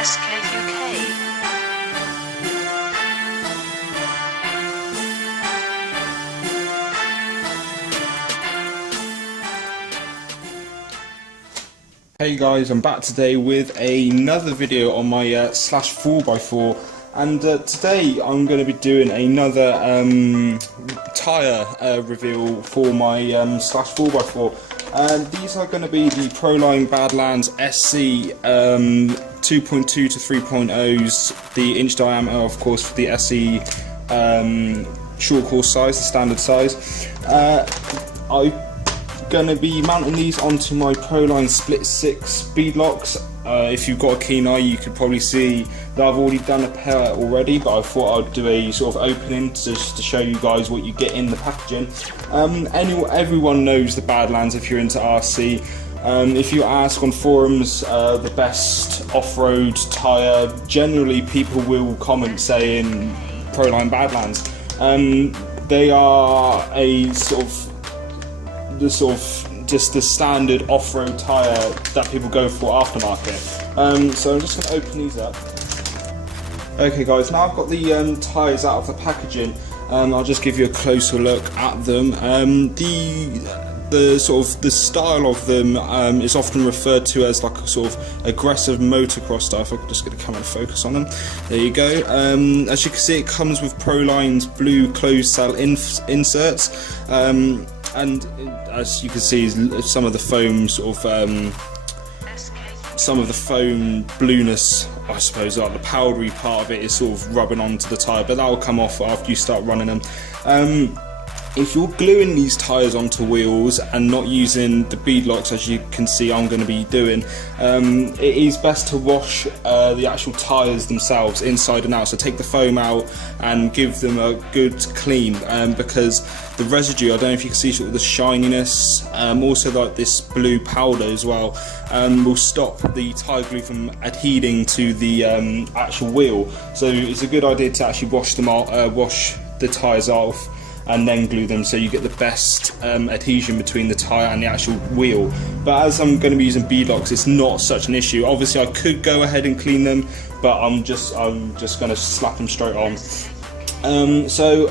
SKUK. Hey guys, I'm back today with another video on my Slash 4x4, and today I'm going to be doing another tyre reveal for my Slash 4x4. These are going to be the Pro-Line Badlands SC 2.2 to 3.0s, the inch diameter of course for the SE short course size, the standard size. Going to be mounting these onto my Pro-Line Split 6 bead-locks. If you've got a keen eye, you could probably see that I've already done a pair already, but I thought I'd do a sort of opening just to show you guys what you get in the packaging. Everyone knows the Badlands if you're into RC. If you ask on forums the best off-road tyre, generally people will comment saying Pro-Line Badlands. They are a just the standard off-road tyre that people go for aftermarket. So I'm just going to open these up. Okay guys, now I've got the tyres out of the packaging. I'll just give you a closer look at them. The style of them is often referred to as like a sort of aggressive motocross style. If I could just get the camera to focus on them. There you go. As you can see, it comes with Pro-Line's blue closed cell inserts. And as you can see, some of the foam some of the foam blueness, I suppose, like the powdery part of it is sort of rubbing onto the tyre, but that will come off after you start running them. If you're gluing these tyres onto wheels and not using the bead locks, as you can see I'm going to be doing, it is best to wash the actual tyres themselves inside and out. So take the foam out and give them a good clean, because the residue, I don't know if you can see sort of the shininess, also like this blue powder as well, will stop the tyre glue from adhering to the actual wheel. So it's a good idea to actually wash them out, wash the tyres off, and then glue them so you get the best adhesion between the tyre and the actual wheel. But as I'm going to be using bead-locks, it's not such an issue. Obviously I could go ahead and clean them, but I'm just going to slap them straight on. So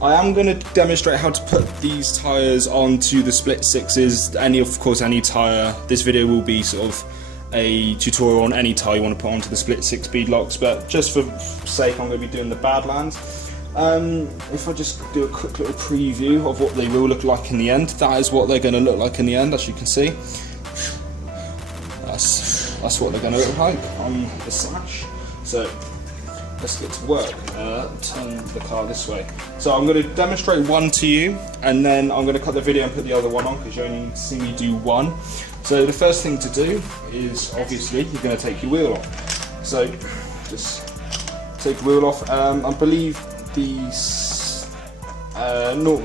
I am going to demonstrate how to put these tyres onto the Split 6s. Of course any tyre. This video will be sort of a tutorial on any tyre you want to put onto the Split 6 bead-locks, but just for sake I'm going to be doing the Badlands. If I just do a quick little preview of what they will look like in the end, that is what they're going to look like in the end, as you can see. That's what they're going to look like on the Slash. So let's get to work. Turn the car this way. So I'm going to demonstrate one to you, and then I'm going to cut the video and put the other one on, because you only see me do one. So the first thing to do is, obviously, you're going to take your wheel off. So just take the wheel off. I believe these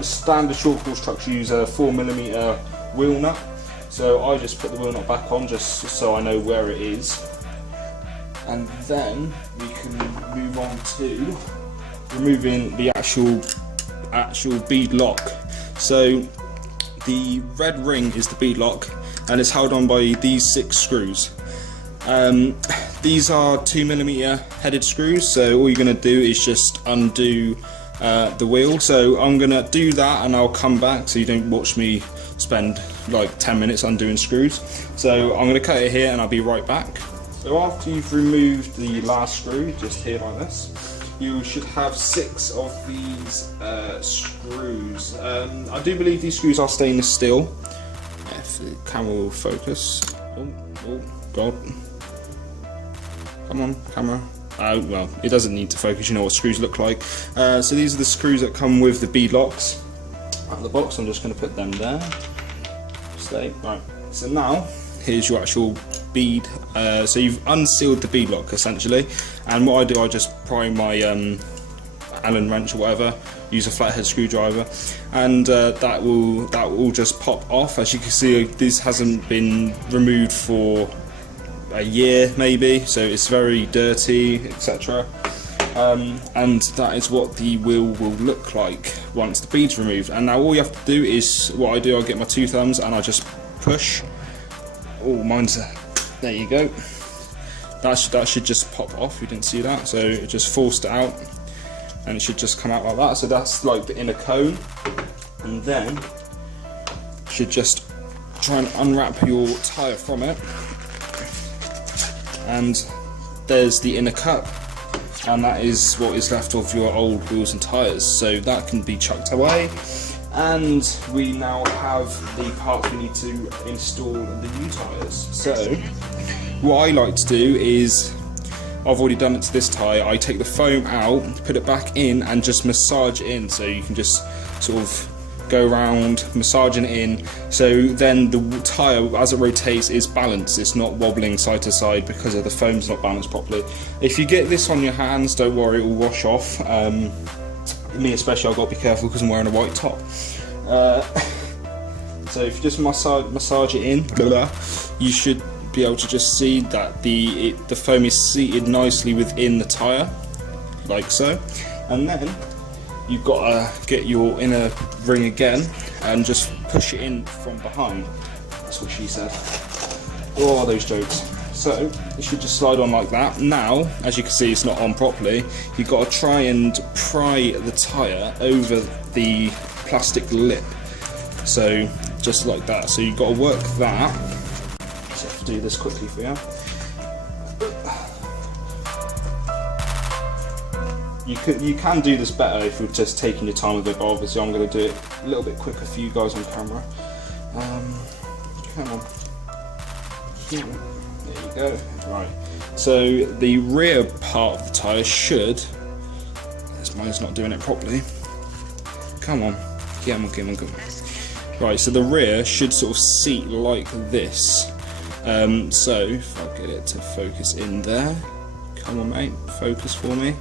standard short course trucks use a 4mm wheel nut, so I just put the wheel nut back on just so I know where it is, and then we can move on to removing the actual bead lock. So the red ring is the bead lock, and it's held on by these 6 screws. These are 2mm headed screws, so all you're going to do is just undo the wheel. So I'm going to do that and I'll come back, so you don't watch me spend like 10 minutes undoing screws. So I'm going to cut it here and I'll be right back. So after you've removed the last screw, just here like this, you should have 6 of these screws. I do believe these screws are stainless steel. If the camera will focus. Oh god. Come on, camera. Oh, well, it doesn't need to focus, you know what screws look like. So these are the screws that come with the bead locks out of the box. I'm just going to put them there. Stay. Right. So now, here's your actual bead. So you've unsealed the bead lock essentially, and what I do, I just pry my Allen wrench or whatever, use a flathead screwdriver, and that will just pop off. As you can see, this hasn't been removed for a year maybe, so it's very dirty, etc. And that is what the wheel will look like once the bead's removed. And now all you have to do is, what I do, I get my 2 thumbs and I just push. Oh, mine's there you go. that should just pop off. You didn't see that, so it just forced it out, and it should just come out like that. So that's like the inner cone, and then should just try and unwrap your tyre from it, and there's the inner cup, and that is what is left of your old wheels and tyres. So that can be chucked away, and we now have the parts we need to install the new tyres. So what I like to do is, I've already done it to this tyre, I take the foam out, put it back in and just massage it in, so you can just sort of go around massaging it in, so then the tyre as it rotates is balanced, it's not wobbling side to side because of the foam's not balanced properly. If you get this on your hands, don't worry, it will wash off. Me especially, I've got to be careful because I'm wearing a white top. So if you just massage it in, you should be able to just see that the foam is seated nicely within the tyre, like so. And then you've got to get your inner ring again and just push it in from behind. That's what she said. Oh, those jokes. So it should just slide on like that. Now, as you can see, it's not on properly. You've got to try and pry the tyre over the plastic lip. So just like that. So you've got to work that. So I have to do this quickly for you. You can do this better if you're just taking your time with it, but obviously I'm going to do it a little bit quicker for you guys on camera. Come on. There you go. Right. So the rear part of the tyre should... Mine's not doing it properly. Come on. Come on, come on, come on. Right, so the rear should sort of seat like this. So if I get it to focus in there. Come on, mate. Focus for me.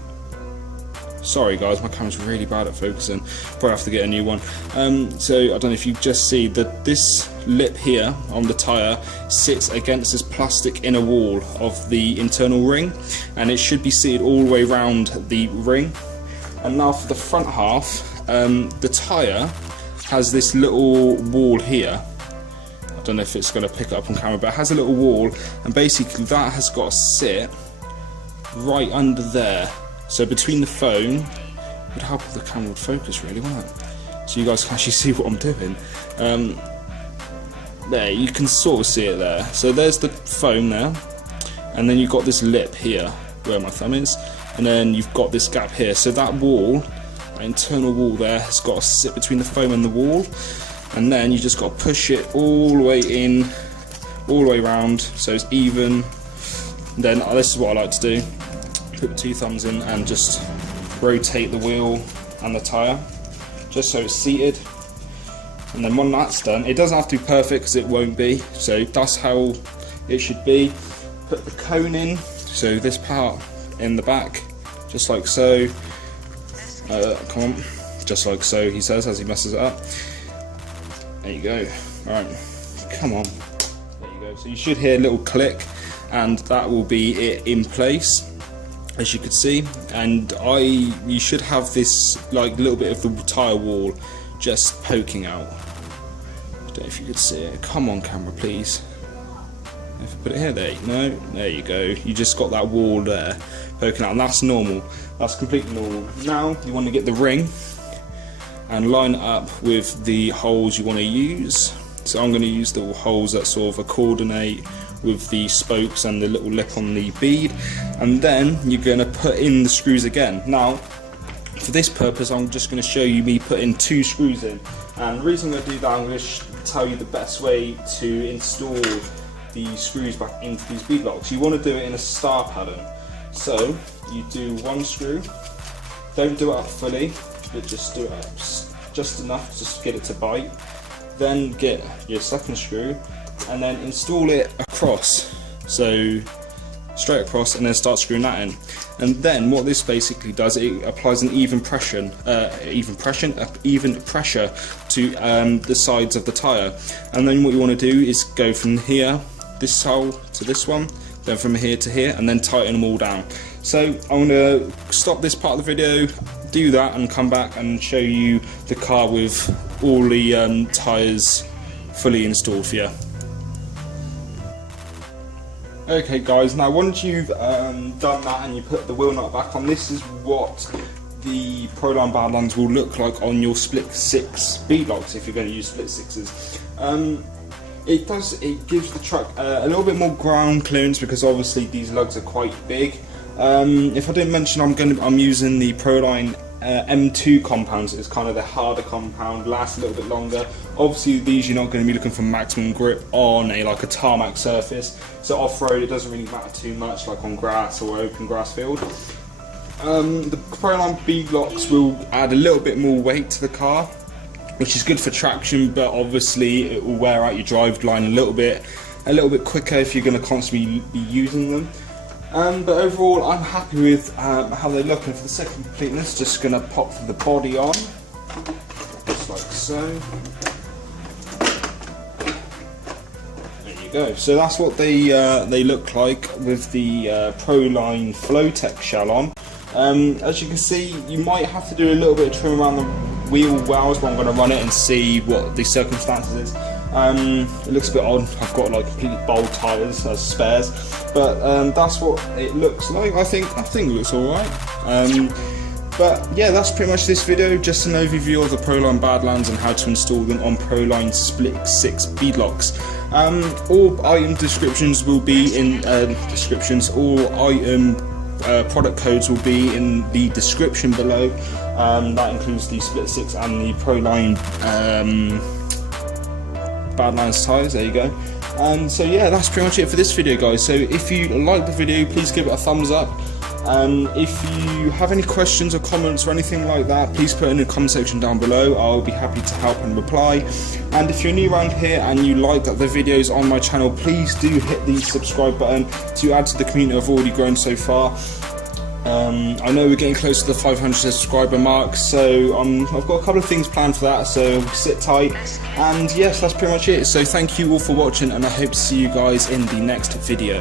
Sorry guys, my camera's really bad at focusing. Probably have to get a new one. So I don't know if you just see that this lip here on the tyre sits against this plastic inner wall of the internal ring, and it should be seated all the way around the ring. And now for the front half, the tyre has this little wall here. I don't know if it's going to pick it up on camera, but it has a little wall, and basically that has got to sit right under there. So between the foam, it would help if the camera would focus really, wouldn't it? So you guys can actually see what I'm doing. There, you can sort of see it there. So there's the foam there, and then you've got this lip here, where my thumb is, and then you've got this gap here. So that wall, that internal wall there, has got to sit between the foam and the wall, and then you just got to push it all the way in, all the way around, so it's even. And then this is what I like to do. Put the two thumbs in and just rotate the wheel and the tyre just so it's seated, and then when that's done, it doesn't have to be perfect because it won't be, so that's how it should be. Put the cone in, so this part in the back, just like so. Come on, just like so, he says as he messes it up. There you go. Right, come on. There you go. So you should hear a little click, and that will be it in place, as you can see. And you should have this like little bit of the tyre wall just poking out. I don't know if you could see it. Come on camera, please. If I put it here, there you go. You just got that wall there poking out, and that's normal. That's completely normal. Now you want to get the ring and line it up with the holes you want to use. So I'm going to use the holes that sort of coordinate with the spokes and the little lip on the bead, and then you're going to put in the screws again. Now for this purpose I'm just going to show you me putting 2 screws in, and the reason I'm going to do that, I'm going to tell you the best way to install the screws back into these bead locks. You want to do it in a star pattern. So you do 1 screw, don't do it up fully, but just do it up just enough just to get it to bite. Then get your second screw and then install it across, so straight across, and then start screwing that in. And then what this basically does, it applies an even pressure to the sides of the tyre. And then what you want to do is go from here, this hole to this one, then from here to here, and then tighten them all down. So I'm going to stop this part of the video, do that, and come back and show you the car with all the tyres fully installed for you. Okay guys, now once you've done that and you put the wheel nut back on, this is what the Pro-Line Badlands will look like on your split 6 bead-locks if you're going to use split 6s. It gives the truck a little bit more ground clearance because obviously these lugs are quite big. If I didn't mention, I'm using the Pro-Line M2 compounds. It's kind of the harder compound, lasts a little bit longer. Obviously these you're not going to be looking for maximum grip on like a tarmac surface, so off-road it doesn't really matter too much, like on grass or open grass field. The Pro-Line bead-locks will add a little bit more weight to the car, which is good for traction, but obviously it will wear out your drive line a little bit quicker if you're going to constantly be using them. But overall, I'm happy with how they look, and for the sake of completeness, just going to pop the body on, just like so. There you go. So that's what they look like with the Pro-Line Flowtech shell on. As you can see, you might have to do a little bit of trim around the wheel wells, but I'm going to run it and see what the circumstances is. It looks a bit odd. I've got like completely bold tyres as spares, but that's what it looks like. I think it looks alright. But yeah, that's pretty much this video. Just an overview of the Pro-Line Badlands and how to install them on Pro-Line split 6 bead-locks. All item descriptions will be in descriptions. All item product codes will be in the description below. That includes the split 6 and the Pro-Line Badlands tyres. There you go. And so yeah, that's pretty much it for this video, guys. So if you like the video, please give it a thumbs up. If you have any questions or comments or anything like that, please put it in the comment section down below. I'll be happy to help and reply. And if you're new around here and you like the videos on my channel, please do hit the subscribe button to add to the community I've already grown so far. I know we're getting close to the 500 subscriber mark, so I've got a couple of things planned for that, so sit tight. And yes, that's pretty much it. So thank you all for watching, and I hope to see you guys in the next video.